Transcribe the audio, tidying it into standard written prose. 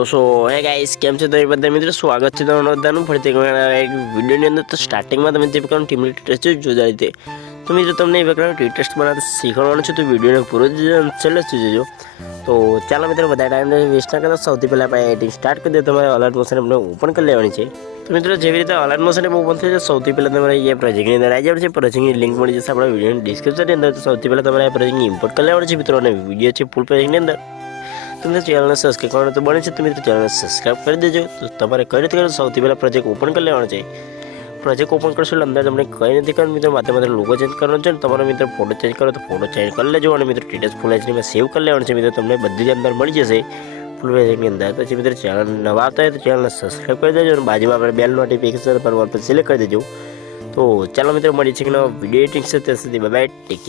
તો સો હે ગાઈસ કેમ છો તમે બધા મિત્રો સ્વાગત છે તમારું બધાનું ફરીથી એક વિડીયોની અંદર। તો સ્ટાર્ટિંગમાં તમે જે પ્રકારનું ટીમ ટેસ્ટ જોઈ રીતે તો મિત્રો તમને એ પ્રકારનું ટીમ ટેસ્ટ બનાવતા શીખવાડવાનું છે। તો વિડીયોને પૂરો છેલ્લે સુધી જોજો। તો ચાલો મિત્રો બધા ટાઈમ વેસ્ટ ના કરતા સૌથી પહેલાં આપણે એડિટિંગ સ્ટાર્ટ કરી દઈએ। તમારે અલર્ટ મોશન આપણે ઓપન કરી લેવાની છે। તો મિત્રો જેવી રીતે અલર્ટ મોશન ઓપન થઈ જશે સૌથી પહેલાં તમારે એ પ્રોજેક્ટની અંદર આવી જવાનું છે। પ્રોજેક્ટની લિંક મળી જશે આપણા વિડીયોની ડિસ્ક્રિપ્શનની અંદર। તો સૌથી પહેલાં તમારે આ પ્રોજેક્ટની ઇમ્પોર્ટ કરી લેવાની છે મિત્રો। અને વિડીયો છે ફૂલ પ્રોજેક્ટની અંદર તમને ચેનલને સબસ્ક્રાઈબ કરવાનું તો બને છે તો મિત્રો ચેનલને સબસ્ક્રાઈબ કરી દેજો। તો તમારે કઈ રીતે કરવું સૌથી પહેલાં પ્રોજેક્ટ ઓપન કરી લેવાનો છે। પ્રોજેક્ટ ઓપન કરશો એટલે અંદર તમને કંઈ નથી કરવાનું મિત્રો, માત્ર લોગો ચેન્જ કરવાનો છે। તમારો મિત્રો ફોટો ચેન્જ કરો તો ફોટો ચેન્જ કરી લેજો। અને મિત્રો ડિટેલ્સ ફૂલ એચડીમાં સેવ કરી લેવાનું છે મિત્રો, તમને બધી જ અંદર મળી જશે ફૂલ પ્રોજેક્ટની અંદર। પછી મિત્રો ચેનલ નવા આવતા હોય તો ચેનલને સબસ્ક્રાઈબ કરી દેજો અને બાજુમાં આપણે બેલ નોટિફિકેશન પર સિલેક્ટ કરી દેજો। તો ચાલો મિત્રો મળી છે કે વિડીયો એડિટિંગ છે ત્યાં સુધી બાય બાય, ટેક કેર।